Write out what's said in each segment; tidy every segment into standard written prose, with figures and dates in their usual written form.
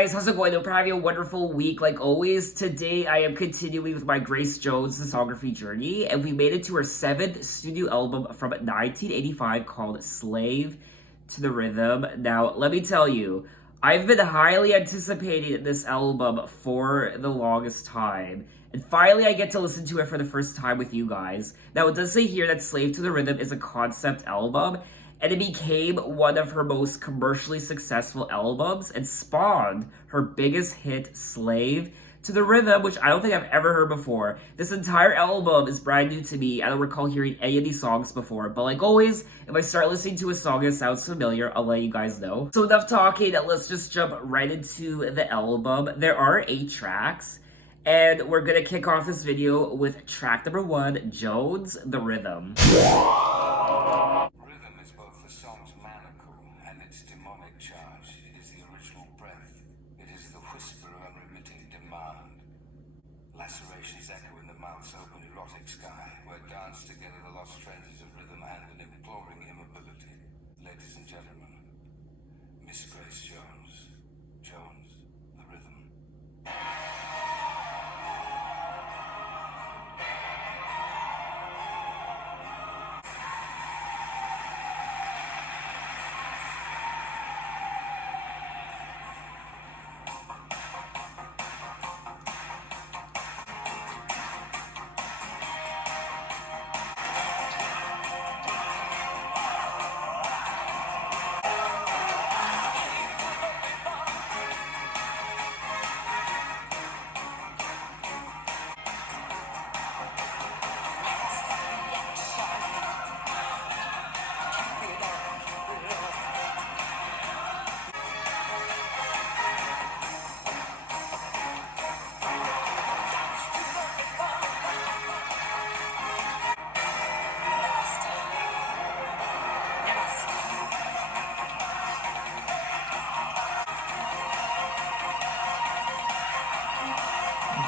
guys, how's it going? Hope you're having a wonderful week like always. Today I am continuing with my Grace Jones discography journey, and we made it to her 7th studio album from 1985 called Slave to the Rhythm. Now, let me tell you, I've been highly anticipating this album for the longest time. And finally, I get to listen to it for the first time with you guys. Now, it does say here that Slave to the Rhythm is a concept album, and it became one of her most commercially successful albums and spawned her biggest hit, Slave to the Rhythm, which I don't think I've ever heard before. This entire album is brand new to me. I don't recall hearing any of these songs before, but like always, if I start listening to a song that sounds familiar, I'll let you guys know. So enough talking, let's just jump right into the album. There are 8 tracks, and we're gonna kick off this video with track number 1, Jones, the Rhythm. Song's maniacal and its demonic charge. It is the original breath. It is the whisper of unremitting demand. Lacerations echo in the mouth's open erotic sky, where dance together the lost frenzies of rhythm and an imploring immobility. Ladies and gentlemen, Miss Grace Jones. Jones, the Rhythm.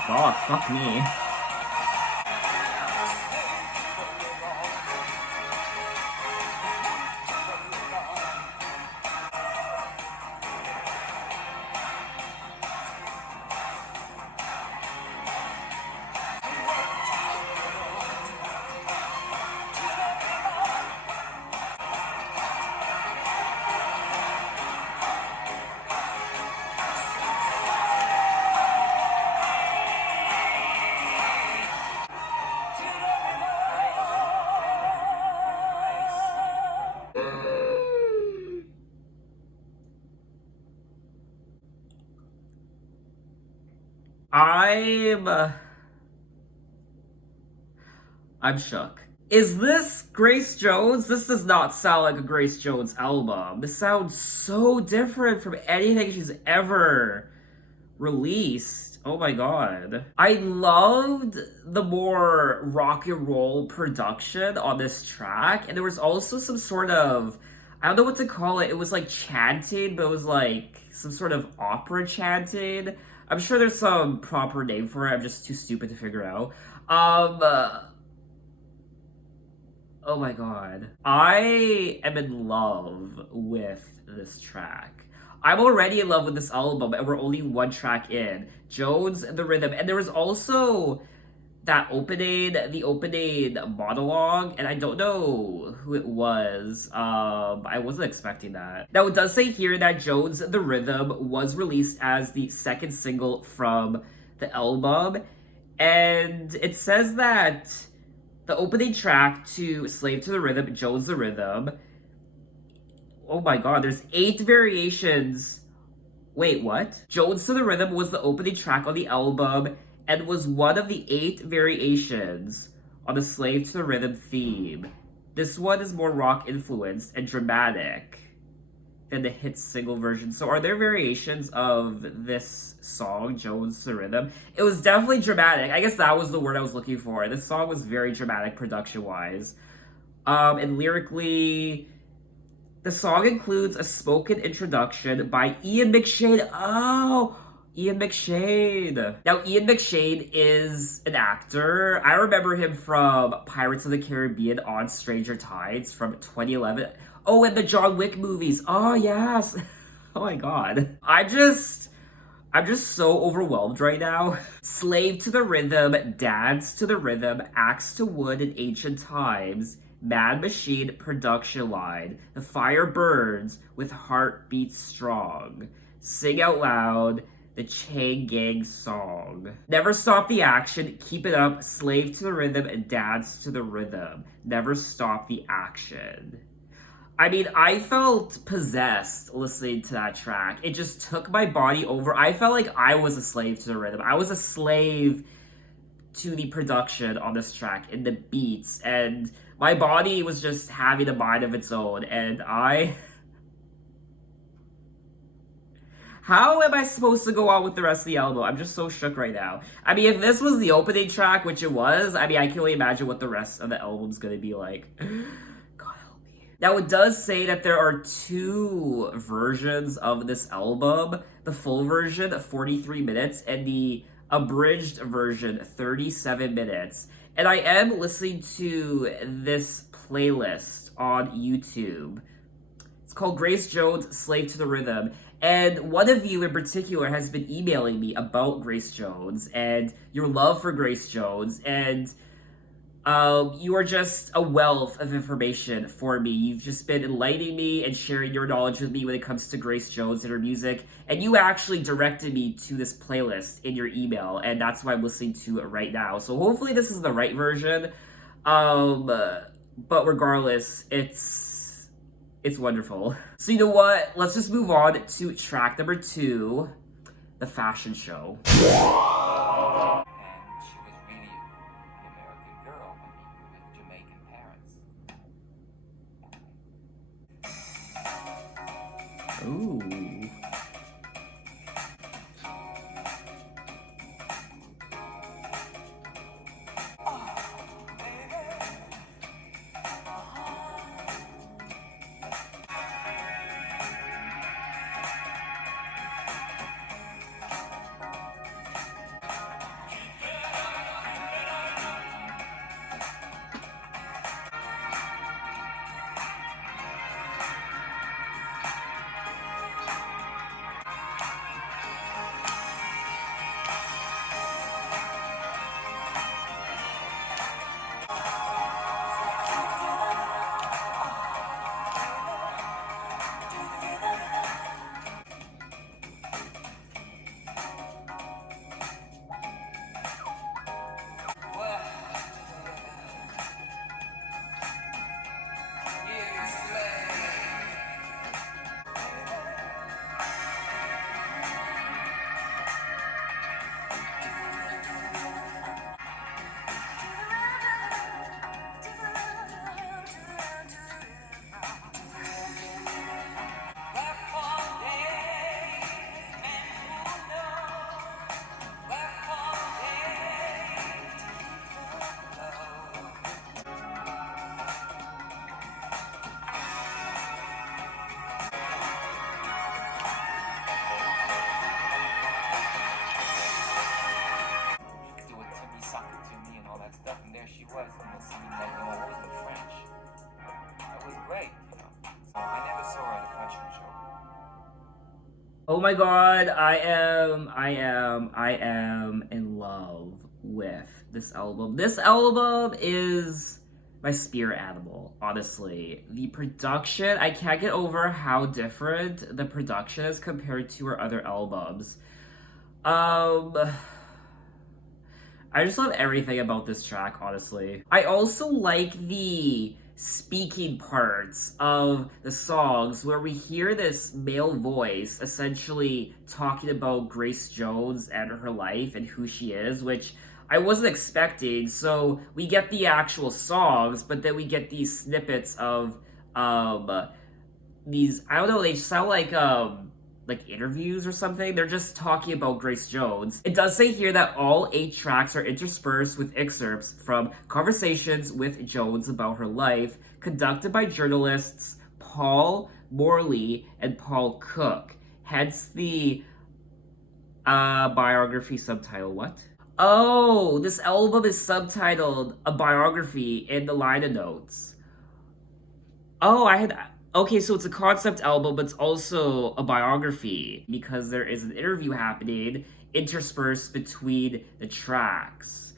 God, fuck me. I'm shook. Is this Grace Jones? This does not sound like a Grace Jones album. This sounds so different from anything she's ever released. Oh my god. I loved the more rock and roll production on this track, and there was also some sort of, I don't know what to call it. It was like chanting, but it was like some sort of opera chanting. I'm sure there's some proper name for it. I'm just too stupid to figure out. Oh my god. I am in love with this track. I'm already in love with this album, and we're only 1 track in. Jones, the Rhythm. And there was also the opening monologue, and I don't know who it was. I wasn't expecting that. Now, it does say here that Jones, the Rhythm was released as the 2nd single from the album, and it says that the opening track to Slave to the Rhythm, Jones, the Rhythm, oh my god, there's 8 variations. Wait, what? Jones to the Rhythm was the opening track on the album and was one of the 8 variations on the Slave to the Rhythm theme. This one is more rock influenced and dramatic than the hit single version. So are there variations of this song, Jones to the Rhythm? It was definitely dramatic. I guess that was the word I was looking for. This song was very dramatic production-wise. And lyrically, the song includes a spoken introduction by Ian McShane. Oh, Ian McShane. Now, Ian McShane is an actor. I remember him from Pirates of the Caribbean on Stranger Tides from 2011. Oh, and the John Wick movies. Oh, yes. Oh my god. I'm just so overwhelmed right now. Slave to the rhythm, dance to the rhythm, axe to wood in ancient times, mad machine production line. The fire burns with heartbeats strong. Sing out loud the Chain Gang song. Never stop the action, keep it up, slave to the rhythm, and dance to the rhythm. Never stop the action. I mean, I felt possessed listening to that track. It just took my body over. I felt like I was a slave to the rhythm. I was a slave to the production on this track and the beats, and my body was just having a mind of its own. And I. How am I supposed to go on with the rest of the album? I'm just so shook right now. I mean, if this was the opening track, which it was, I mean, I can only imagine what the rest of the album's gonna be like. God help me. Now, it does say that there are two versions of this album. The full version, 43 minutes, and the abridged version, 37 minutes. And I am listening to this playlist on YouTube. It's called Grace Jones, Slave to the Rhythm. And one of you in particular has been emailing me about Grace Jones and your love for Grace Jones. And you are just a wealth of information for me. You've just been enlightening me and sharing your knowledge with me when it comes to Grace Jones and her music. And you actually directed me to this playlist in your email. And that's why I'm listening to it right now. So hopefully this is the right version. But regardless, it's wonderful. So you know what? Let's just move on to track number 2, The Fashion Show. And she was really an American girl, I mean, with Jamaican parents. Ooh. She was, singing like, what was in French. It was great, So I never saw her at a fashion show. Oh my god, I am in love with this album. This album is my spirit animal, honestly. The production, I can't get over how different the production is compared to her other albums. I just love everything about this track, honestly. I also like the speaking parts of the songs where we hear this male voice essentially talking about Grace Jones and her life and who she is, which I wasn't expecting. So we get the actual songs, but then we get these snippets of these, I don't know, they sound like interviews or something. They're just talking about Grace Jones. It does say here that all 8 tracks are interspersed with excerpts from conversations with Jones about her life, conducted by journalists Paul Morley and Paul Cook. Hence the biography subtitle. What? Oh, this album is subtitled A Biography in the liner notes. Oh, Okay, so it's a concept album, but it's also a biography because there is an interview happening interspersed between the tracks.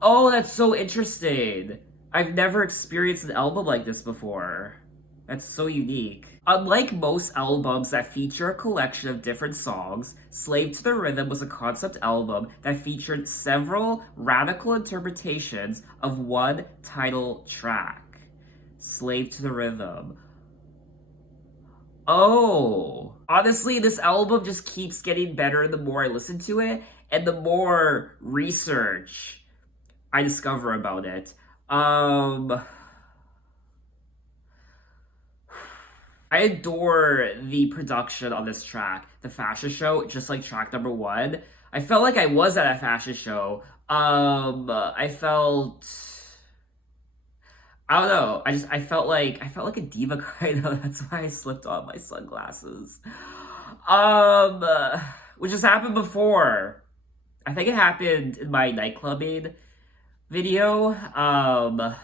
Oh, that's so interesting. I've never experienced an album like this before. That's so unique. Unlike most albums that feature a collection of different songs, Slave to the Rhythm was a concept album that featured several radical interpretations of one title track. Slave to the Rhythm. Oh, honestly, this album just keeps getting better the more I listen to it and the more research I discover about it. I adore the production on this track, the fashion show, just like track number one. I felt like I was at a fashion show. I felt I don't know. I felt like a diva kind of. That's why I slipped on my sunglasses. Um, uh, which has happened before. I think it happened in my nightclubbing video. I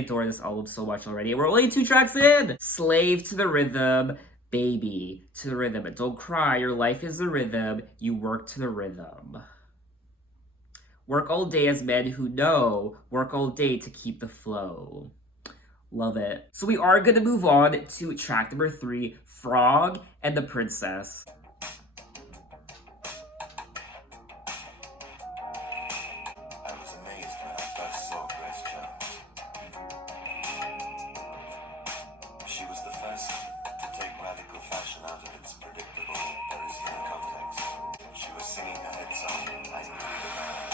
adore this album so much already. We're only two tracks in. Slave to the Rhythm, Baby to the Rhythm. And don't cry, your life is the rhythm. You work to the rhythm. Work all day as men who know. Work all day to keep the flow. Love it. So we are gonna move on to track number 3, Frog and the Princess. I was amazed when I first saw Grace Jones. She was the first to take radical fashion out of its predictable Parisian context. She was singing her hit song, I Need a Man,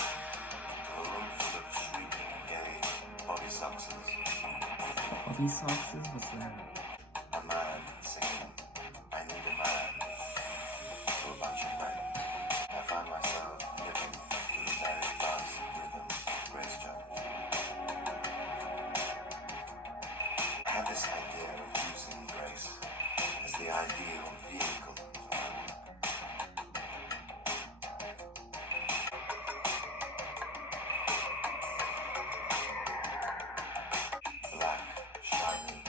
to a room full of shrieking, gay body soxes. Bobby Soxes? What's that? A man singing, I need a man, to a bunch of men. I find myself living through the very fast rhythm of Grace Jones. I had this idea of using Grace as the ideal vehicle for her. Black, shiny,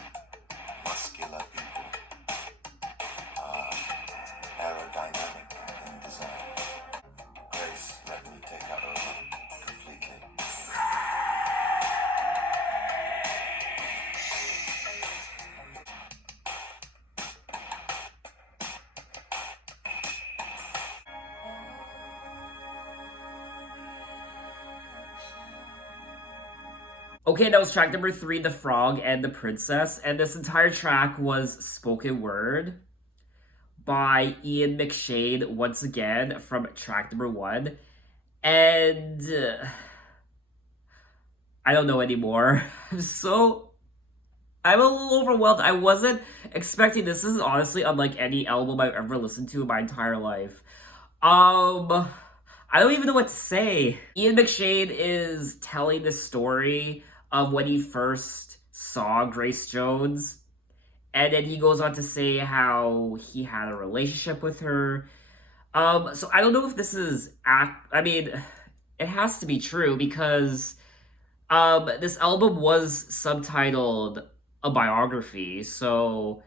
muscular people are aerodynamic in design. Grace let me take her over completely. Okay, that was track number 3, The Frog and the Princess, and this entire track was spoken word by Ian McShane once again from track number 1. And I don't know anymore. I'm a little overwhelmed. I wasn't expecting this. This is honestly unlike any album I've ever listened to in my entire life. I don't even know what to say. Ian McShane is telling the story of when he first saw Grace Jones, and then he goes on to say how he had a relationship with her. So I don't know if this is I mean, it has to be true because this album was subtitled a biography, so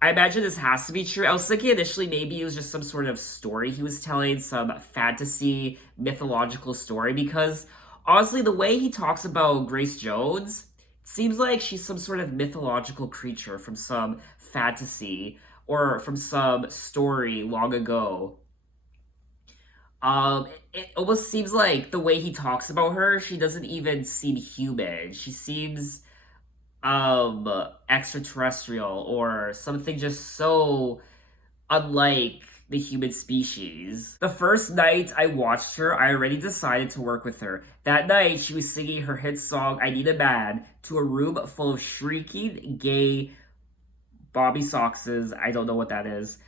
I imagine this has to be true. I was thinking initially maybe it was just some sort of story he was telling, some fantasy, mythological story, because honestly, the way he talks about Grace Jones, it seems like she's some sort of mythological creature from some fantasy or from some story long ago. It almost seems like the way he talks about her, she doesn't even seem human. She seems extraterrestrial or something just so unlike the human species. The first night I watched her, I already decided to work with her. That night, she was singing her hit song, I Need a Man, to a room full of shrieking, gay Bobby Soxes. I don't know what that is.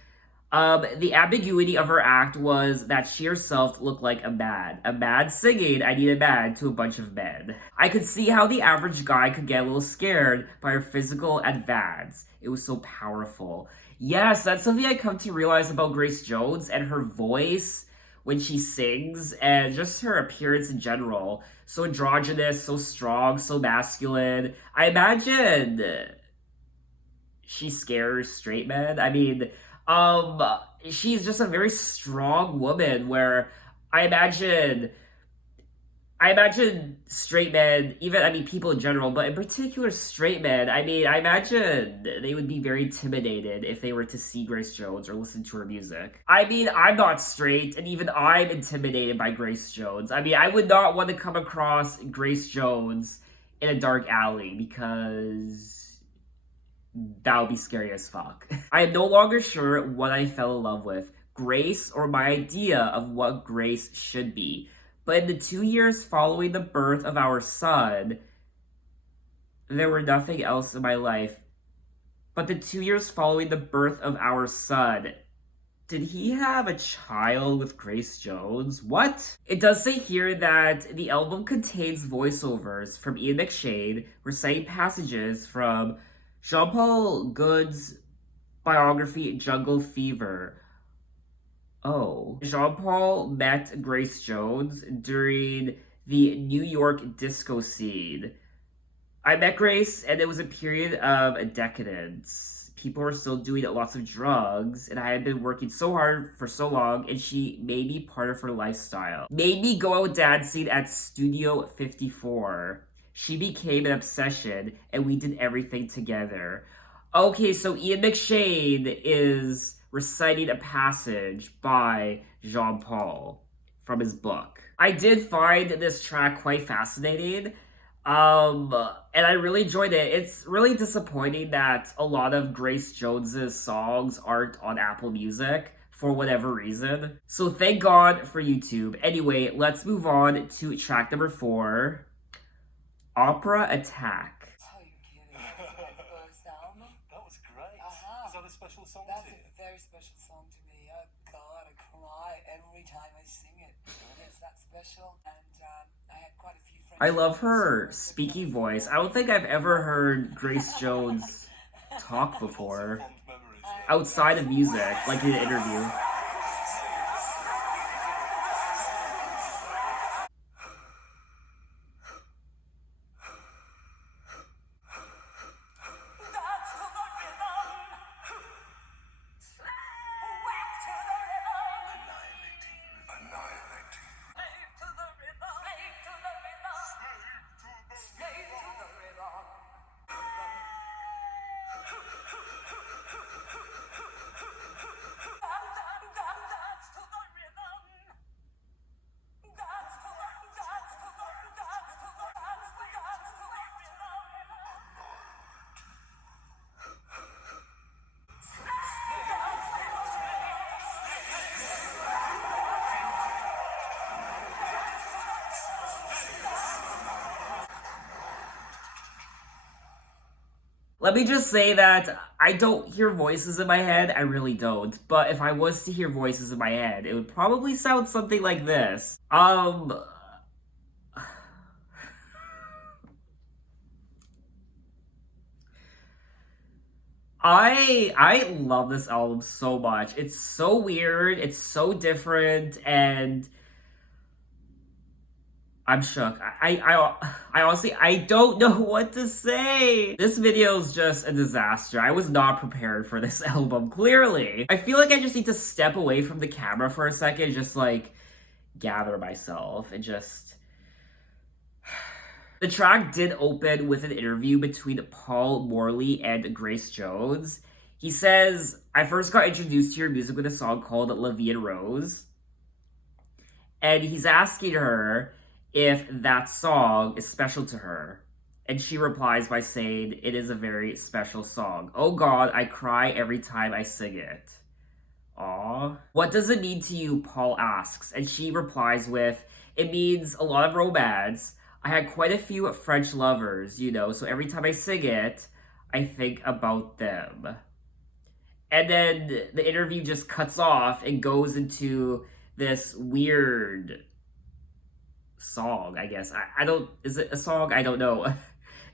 The ambiguity of her act was that she herself looked like a man. A man singing, I Need a Man, to a bunch of men. I could see how the average guy could get a little scared by her physical advance. It was so powerful. Yes, that's something I come to realize about Grace Jones, and her voice when she sings, and just her appearance in general. So androgynous, so strong, so masculine. I imagine she scares straight men. I mean, um, she's just a very strong woman where I imagine I imagine straight men, even, I mean, people in general, but in particular straight men, I mean, I imagine they would be very intimidated if they were to see Grace Jones or listen to her music. I mean, I'm not straight, and even I'm intimidated by Grace Jones. I mean, I would not want to come across Grace Jones in a dark alley because that would be scary as fuck. I am no longer sure what I fell in love with, Grace or my idea of what Grace should be. But in the 2 years following the birth of our son, there were nothing else in my life. But the 2 years following the birth of our son, did he have a child with Grace Jones? What? It does say here that the album contains voiceovers from Ian McShane reciting passages from Jean-Paul Good's biography Jungle Fever. Oh. Jean-Paul met Grace Jones during the New York disco scene. I met Grace, and it was a period of decadence. People were still doing lots of drugs, and I had been working so hard for so long, and she made me part of her lifestyle. Made me go out dancing at Studio 54. She became an obsession, and we did everything together. Okay, so Ian McShane is reciting a passage by Jean-Paul from his book. I did find this track quite fascinating, and I really enjoyed it. It's really disappointing that a lot of Grace Jones's songs aren't on Apple Music for whatever reason. So thank God for YouTube. Anyway, let's move on to track number 4, Opera Attack. Is that a special song That's to you? a very special song to me. Oh God, I cry every time I sing it. It's that special, and I had quite a few friends. I love her speaking voice. I don't think I've ever heard Grace Jones talk before Fond memories. outside of music, like in an interview. Let me just say that I don't hear voices in my head. I really don't. But if I was to hear voices in my head, it would probably sound something like this. I love this album so much. It's so weird, it's so different, and I'm shook. I honestly, I don't know what to say. This video is just a disaster. I was not prepared for this album, clearly. I feel like I just need to step away from the camera for a second, just like gather myself and just... The track did open with an interview between Paul Morley and Grace Jones. He says, I first got introduced to your music with a song called La Vie en Rose. And he's asking her if that song is special to her. And she replies by saying, it is a very special song. Oh God, I cry every time I sing it. Aww. What does it mean to you, Paul asks. And she replies with, it means a lot of romance. I had quite a few French lovers, you know, so every time I sing it, I think about them. And then the interview just cuts off and goes into this weird song, I guess. I don't, is it a song? I don't know.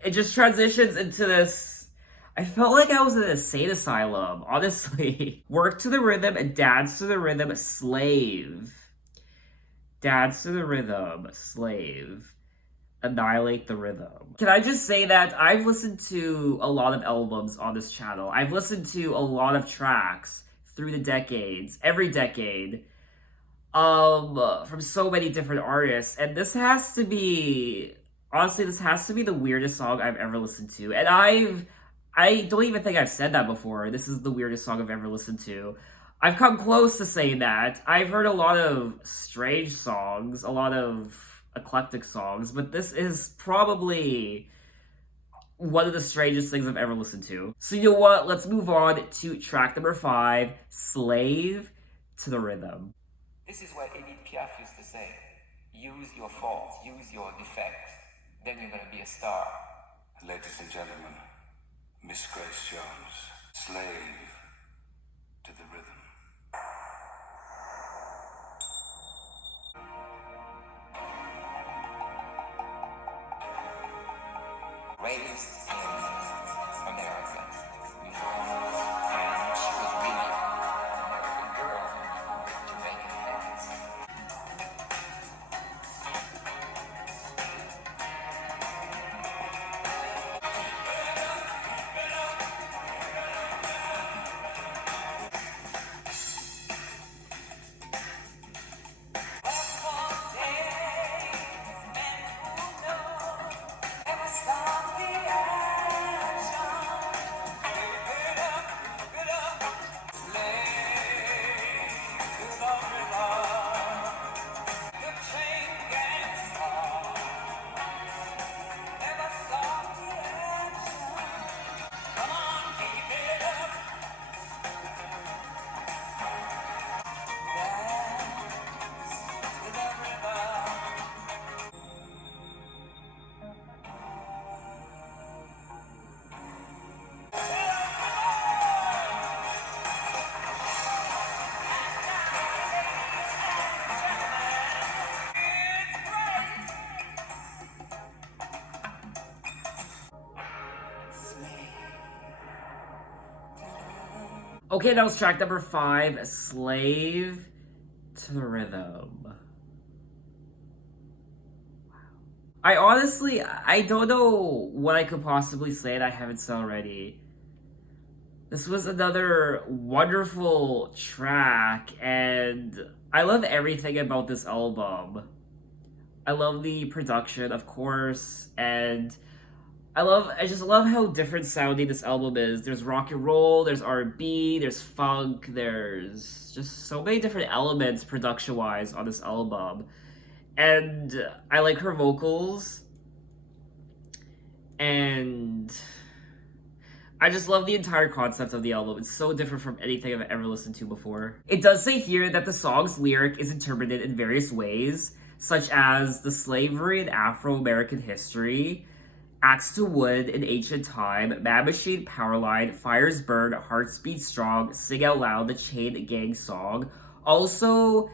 It just transitions into this, I felt like I was in an insane asylum, honestly. Work to the rhythm and dance to the rhythm, slave. Dance to the Rhythm, Slave, Annihilate the Rhythm. Can I just say that I've listened to a lot of albums on this channel. I've listened to a lot of tracks through the decades, every decade, from so many different artists, and this has to be, honestly, this has to be the weirdest song I've ever listened to. And I don't even think I've said that before. This is the weirdest song I've ever listened to. I've come close to saying that. I've heard a lot of strange songs, a lot of eclectic songs, but this is probably one of the strangest things I've ever listened to. So you know what? Let's move on to track number 5, Slave to the Rhythm. This is what Edith Piaf used to say. Use your faults, use your defects, then you're gonna be a star. Ladies and gentlemen, Miss Grace Jones, Slave to the Rhythm. Raised in America, New Orleans, and she was really an American girl, Jamaican parents. Okay, that was track number 5, Slave to the Rhythm. I honestly, I don't know what I could possibly say that I haven't said already. This was another wonderful track, and I love everything about this album. I love the production, of course, and I just love how different sounding this album is. There's rock and roll, there's R&B, there's funk, there's just so many different elements production-wise on this album. And I like her vocals. And I just love the entire concept of the album. It's so different from anything I've ever listened to before. It does say here that the song's lyric is interpreted in various ways, such as the slavery in Afro-American history, axe to wood in ancient time, man machine powerline, fires burn, hearts beat strong, sing out loud, the chain gang song. Also,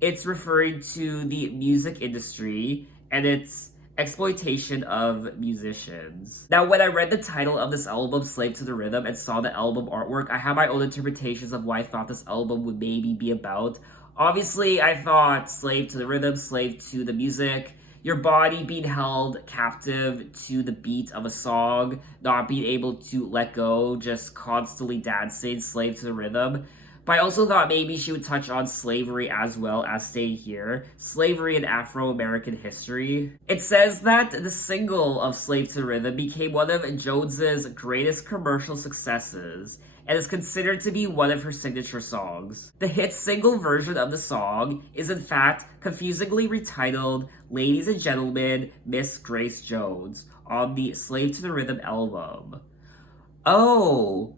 it's referring to the music industry and its exploitation of musicians. Now, when I read the title of this album, Slave to the Rhythm, and saw the album artwork, I had my own interpretations of what I thought this album would maybe be about. Obviously, I thought slave to the rhythm, slave to the music, your body being held captive to the beat of a song, not being able to let go, just constantly dancing, slave to the rhythm. But I also thought maybe she would touch on slavery as well as staying here. Slavery in Afro-American history. It says that the single of Slave to the Rhythm became one of Jones's greatest commercial successes and is considered to be one of her signature songs. The hit single version of the song is in fact confusingly retitled Ladies and Gentlemen, Miss Grace Jones on the Slave to the Rhythm album. Oh,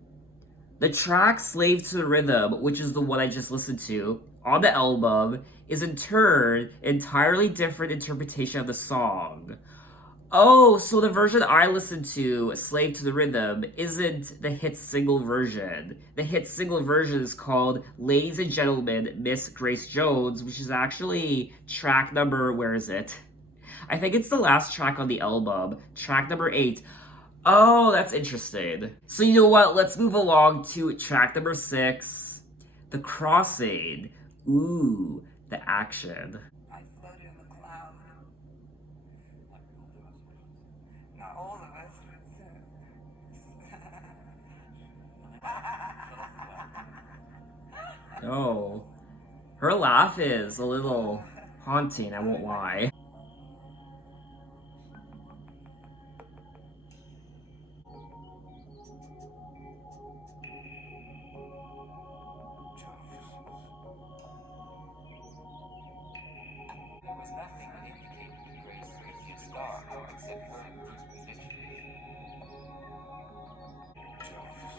the track Slave to the Rhythm, which is the one I just listened to, on the album, is in turn entirely different interpretation of the song. Oh, so the version I listened to, Slave to the Rhythm, isn't the hit single version. The hit single version is called Ladies and Gentlemen, Miss Grace Jones, which is actually track number, where is it? I think it's the last track on the album, track number 8. Oh, that's interesting. So you know what? Let's move along to track number 6, The Crossing. Ooh, the action. I Oh. Her laugh is a little haunting, I won't lie. There was nothing that indicated that Grace could be a star, except her deep conviction. Jones.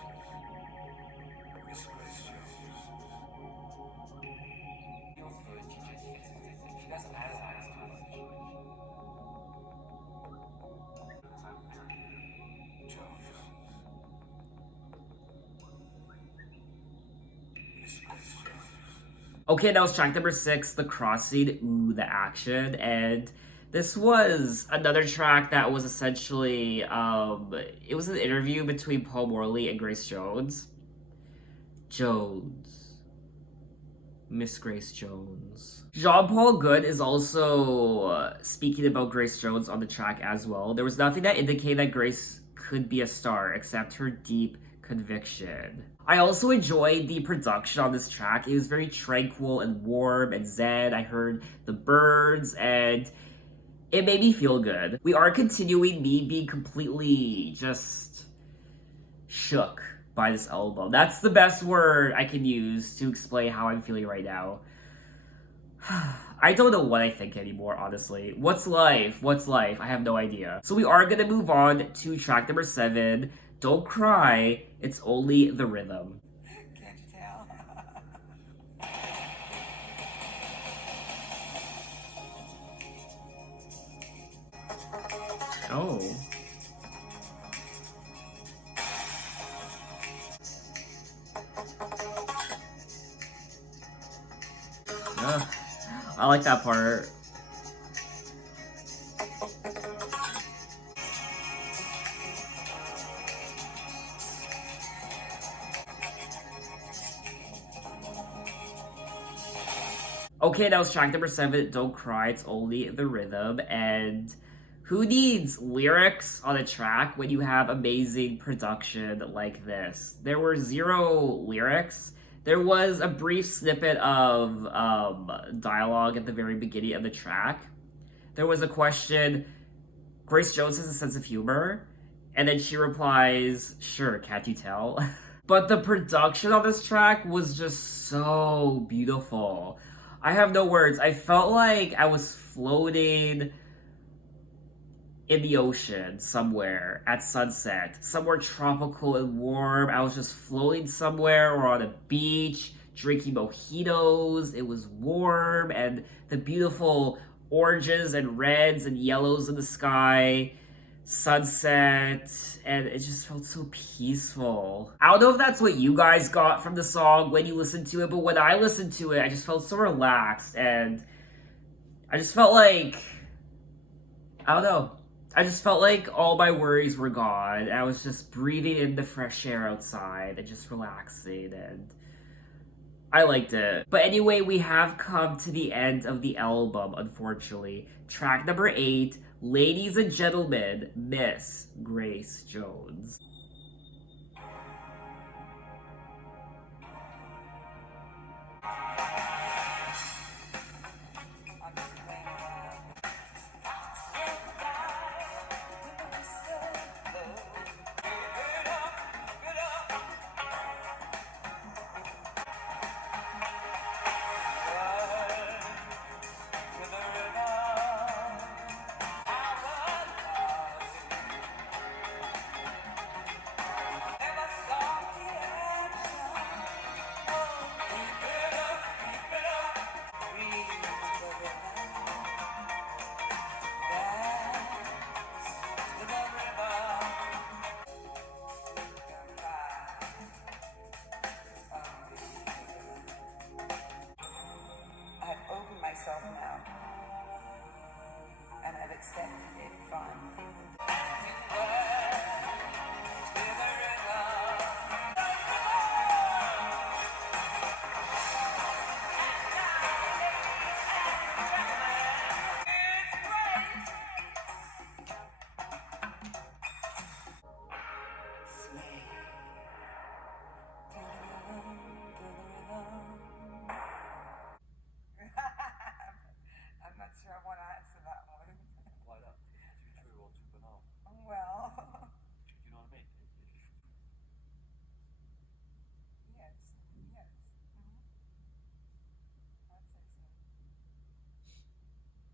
Miss Grace Jones. Feels good, she just fixes it. She doesn't analyze too much. Jones. Miss Grace Jones. Okay, that was track number 6, the cross scene. Ooh, the action. And this was another track that was essentially, it was an interview between Paul Morley and Grace Jones. Jones. Miss Grace Jones. Jean-Paul Good is also speaking about Grace Jones on the track as well. There was nothing that indicated that Grace could be a star except her deep conviction. I also enjoyed the production on this track. It was very tranquil and warm and zen. I heard the birds and it made me feel good. We are continuing me being completely just shook by this album. That's the best word I can use to explain how I'm feeling right now. I don't know what I think anymore, honestly. What's life? What's life? I have no idea. So we are gonna move on to track number 7. Don't cry, it's only the rhythm. Can't you tell? Oh. I like that part. Okay, that was track number 7, Don't Cry, It's Only the Rhythm. And who needs lyrics on a track when you have amazing production like this? There were 0 lyrics. There was a brief snippet of dialogue at the very beginning of the track. There was a question, Grace Jones has a sense of humor, and then she replies, sure, can't you tell? But the production on this track was just so beautiful. I have no words. I felt like I was floating in the ocean somewhere at sunset, somewhere tropical and warm. I was just floating somewhere or on a beach, drinking mojitos. It was warm and the beautiful oranges and reds and yellows in the sky, sunset, and it just felt so peaceful. I don't know if that's what you guys got from the song when you listened to it, but when I listened to it, I just felt so relaxed and I just felt like, I don't know. I just felt like all my worries were gone. I was just breathing in the fresh air outside and just relaxing, and I liked it. But anyway, we have come to the end of the album, unfortunately. Track number 8, ladies and gentlemen, Miss Grace Jones. I'm just playing around.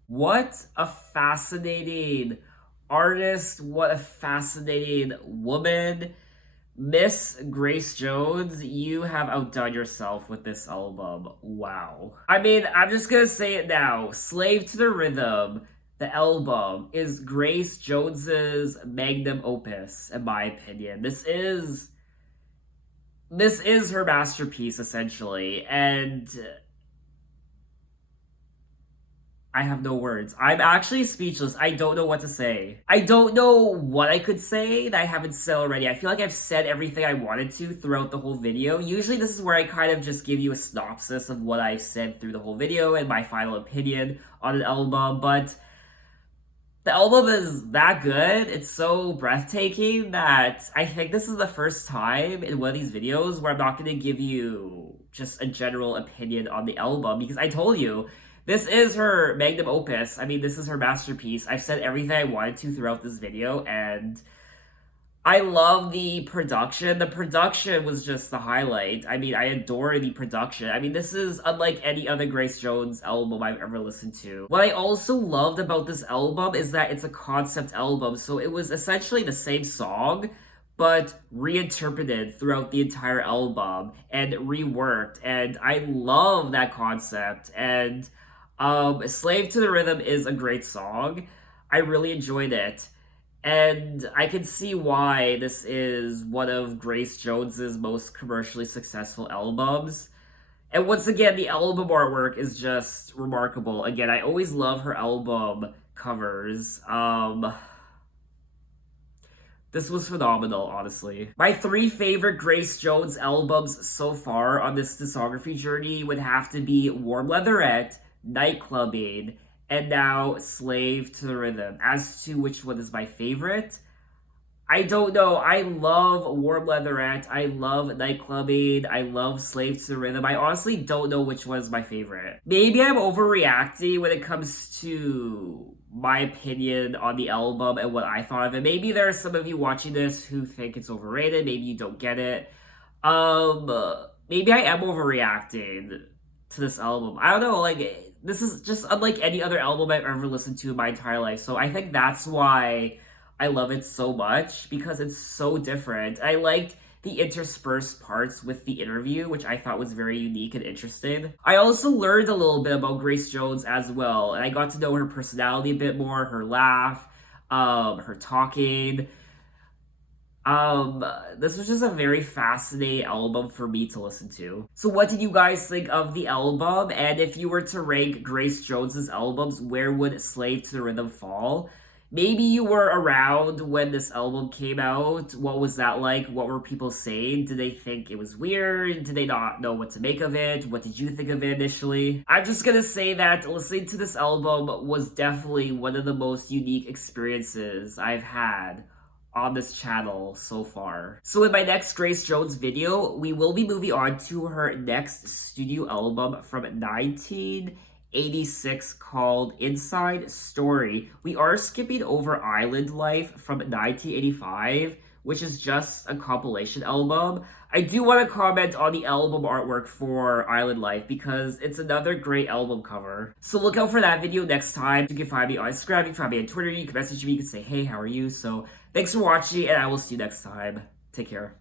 What a fascinating artist. What a fascinating woman. Miss Grace Jones, you have outdone yourself with this album. Wow. I mean, I'm just gonna say it now. Slave to the Rhythm, the album, is Grace Jones's magnum opus, in my opinion. This is her masterpiece, essentially, and I have no words. I'm actually speechless. I don't know what to say. I don't know what I could say that I haven't said already. I feel like I've said everything I wanted to throughout the whole video. Usually this is where I kind of just give you a synopsis of what I've said through the whole video and my final opinion on an album, but the album is that good. It's so breathtaking that I think this is the first time in one of these videos where I'm not going to give you just a general opinion on the album, because I told you, this is her magnum opus. I mean, this is her masterpiece. I've said everything I wanted to throughout this video, and I love the production. The production was just the highlight. I mean, I adore the production. I mean, this is unlike any other Grace Jones album I've ever listened to. What I also loved about this album is that it's a concept album, so it was essentially the same song, but reinterpreted throughout the entire album and reworked. And I love that concept. And Slave to the Rhythm is a great song. I really enjoyed it. And I can see why this is one of Grace Jones's most commercially successful albums. And once again, the album artwork is just remarkable. Again, I always love her album covers. This was phenomenal, honestly. My 3 favorite Grace Jones albums so far on this discography journey would have to be Warm Leatherette, Nightclubbing, and now Slave to the Rhythm. As to which one is my favorite, I don't know. I love Warm Leatherette. I love Nightclubbing. I love Slave to the Rhythm. I honestly don't know which one is my favorite. Maybe I'm overreacting when it comes to my opinion on the album and what I thought of it. Maybe there are some of you watching this who think it's overrated. Maybe you don't get it. Maybe I am overreacting to this album. I don't know, like, this is just unlike any other album I've ever listened to in my entire life. So I think that's why I love it so much, because it's so different. I liked the interspersed parts with the interview, which I thought was very unique and interesting. I also learned a little bit about Grace Jones as well, and I got to know her personality a bit more, her laugh, her talking. This was just a very fascinating album for me to listen to. So what did you guys think of the album? And if you were to rank Grace Jones's albums, where would Slave to the Rhythm fall? Maybe you were around when this album came out. What was that like? What were people saying? Did they think it was weird? Did they not know what to make of it? What did you think of it initially? I'm just gonna say that listening to this album was definitely one of the most unique experiences I've had on this channel so far. So in my next Grace Jones video, we will be moving on to her next studio album from 1986 called Inside Story. We are skipping over Island Life from 1985, which is just a compilation album. I do want to comment on the album artwork for Island Life because it's another great album cover. So look out for that video next time. You can find me on Instagram, you can find me on Twitter, you can message me, you can say, hey, how are you? So thanks for watching, and I will see you next time. Take care.